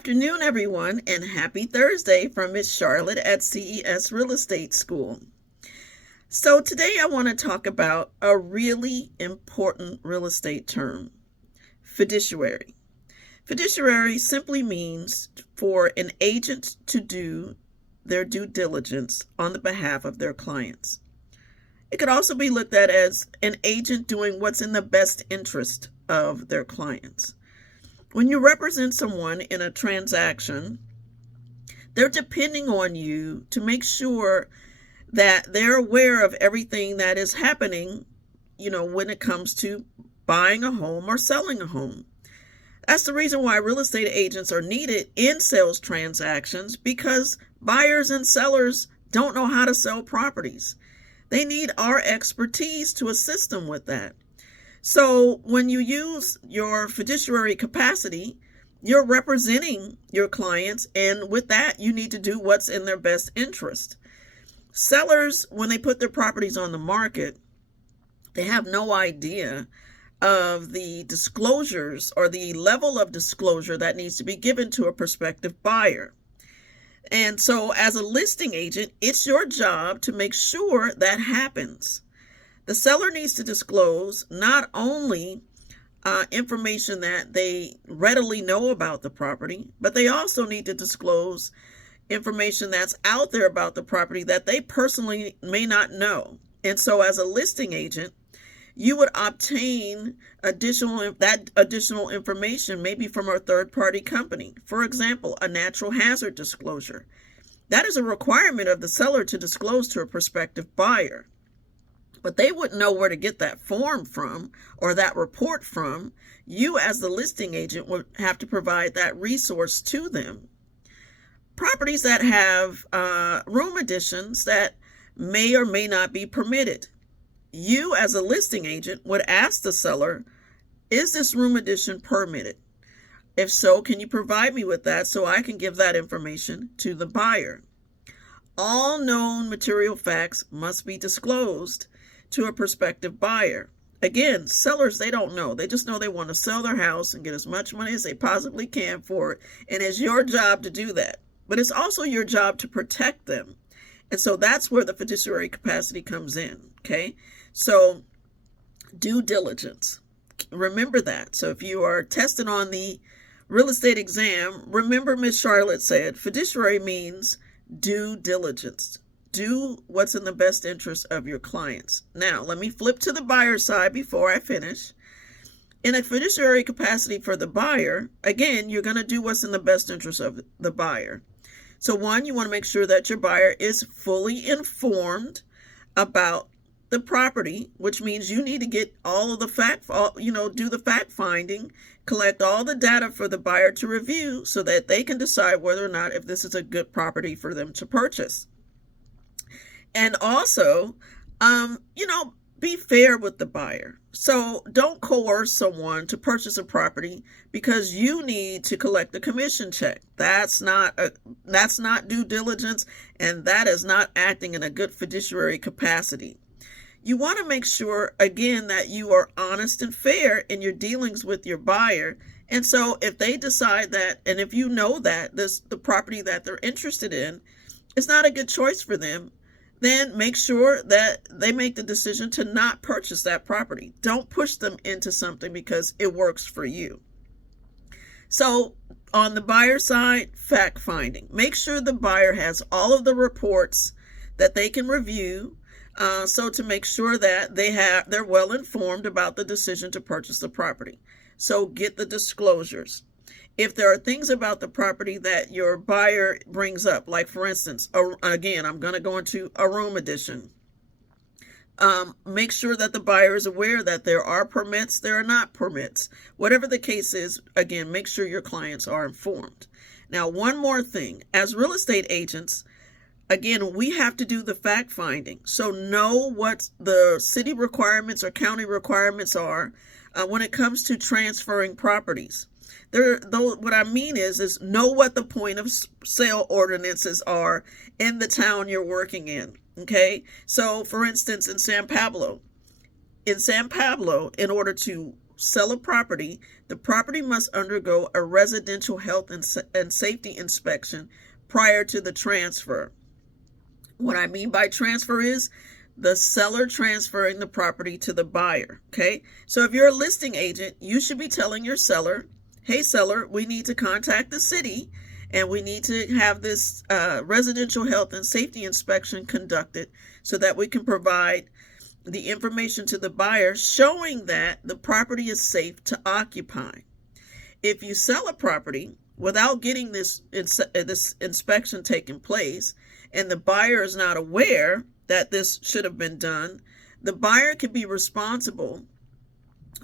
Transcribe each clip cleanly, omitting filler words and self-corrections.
afternoon, everyone, and happy Thursday from Miss Charlotte at CES Real Estate School. So, today I want to talk about a really important real estate term: fiduciary. Fiduciary simply means for an agent to do their due diligence on the behalf of their clients. It could also be looked at as an agent doing what's in the best interest of their clients. When you represent someone in a transaction, they're depending on you to make sure that they're aware of everything that is happening, when it comes to buying a home or selling a home. That's the reason why real estate agents are needed in sales transactions, because buyers and sellers don't know how to sell properties. They need our expertise to assist them with that. So when you use your fiduciary capacity, you're representing your clients, and with that, you need to do what's in their best interest. Sellers, when they put their properties on the market, they have no idea of the disclosures or the level of disclosure that needs to be given to a prospective buyer. And so as a listing agent, it's your job to make sure that happens. The seller needs to disclose not only information that they readily know about the property, but they also need to disclose information that's out there about the property that they personally may not know. And so as a listing agent, you would obtain additional information, maybe from a third-party company. For example, a natural hazard disclosure. That is a requirement of the seller to disclose to a prospective buyer. But they wouldn't know where to get that form from or that report from. You, as the listing agent, would have to provide that resource to them. Properties that have room additions that may or may not be permitted. You, as a listing agent, would ask the seller, is this room addition permitted? If so, can you provide me with that so I can give that information to the buyer? All known material facts must be disclosed to a prospective buyer. Again, sellers, they don't know. They just know they want to sell their house and get as much money as they possibly can for it. And it's your job to do that. But it's also your job to protect them. And so that's where the fiduciary capacity comes in. Okay. So due diligence. Remember that. So if you are tested on the real estate exam, remember Miss Charlotte said fiduciary means due diligence. Do what's in the best interest of your clients. Now, let me flip to the buyer side before I finish. In a fiduciary capacity for the buyer, again, you're going to do what's in the best interest of the buyer. So one, you want to make sure that your buyer is fully informed about the property, which means you need to get all of the do the fact finding, collect all the data for the buyer to review so that they can decide whether or not if this is a good property for them to purchase. And also, be fair with the buyer. So don't coerce someone to purchase a property because you need to collect a commission check. That's not due diligence, and that is not acting in a good fiduciary capacity. You want to make sure, again, that you are honest and fair in your dealings with your buyer. And so if they decide that, and if you know that the property that they're interested in is not a good choice for them, then make sure that they make the decision to not purchase that property. Don't push them into something because it works for you. So on the buyer side, fact finding. Make sure the buyer has all of the reports that they can review, so to make sure that they're well informed about the decision to purchase the property. So get the disclosures. If there are things about the property that your buyer brings up, like for instance, again, I'm going to go into a room addition. Make sure that the buyer is aware that there are permits, there are not permits. Whatever the case is, again, make sure your clients are informed. Now, one more thing. As real estate agents, again, we have to do the fact finding. So know what the city requirements or county requirements are when it comes to transferring properties. What I mean is know what the point of sale ordinances are in the town you're working in. Okay. So for instance, in San Pablo, in order to sell a property, the property must undergo a residential health and safety inspection prior to the transfer. What I mean by transfer is the seller transferring the property to the buyer. Okay, so if you're a listing agent, you should be telling your seller, hey seller, we need to contact the city and we need to have this residential health and safety inspection conducted so that we can provide the information to the buyer showing that the property is safe to occupy. If you sell a property without getting this inspection taking place and the buyer is not aware that this should have been done, the buyer can be responsible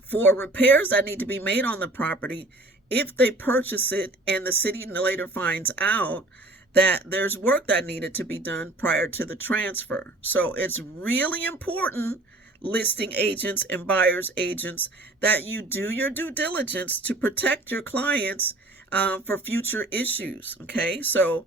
for repairs that need to be made on the property if they purchase it and the city later finds out that there's work that needed to be done prior to the transfer. So it's really important, listing agents and buyers agents, that you do your due diligence to protect your clients for future issues. Okay, so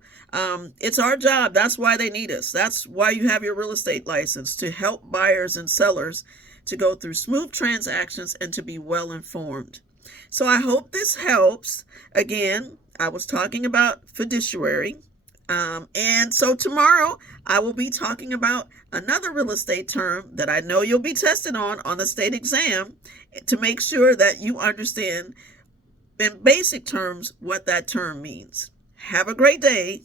it's our job. That's why they need us. That's why you have your real estate license, to help buyers and sellers to go through smooth transactions and to be well informed. So I hope this helps. Again, I was talking about fiduciary. And so tomorrow I will be talking about another real estate term that I know you'll be tested on the state exam, to make sure that you understand in basic terms what that term means. Have a great day.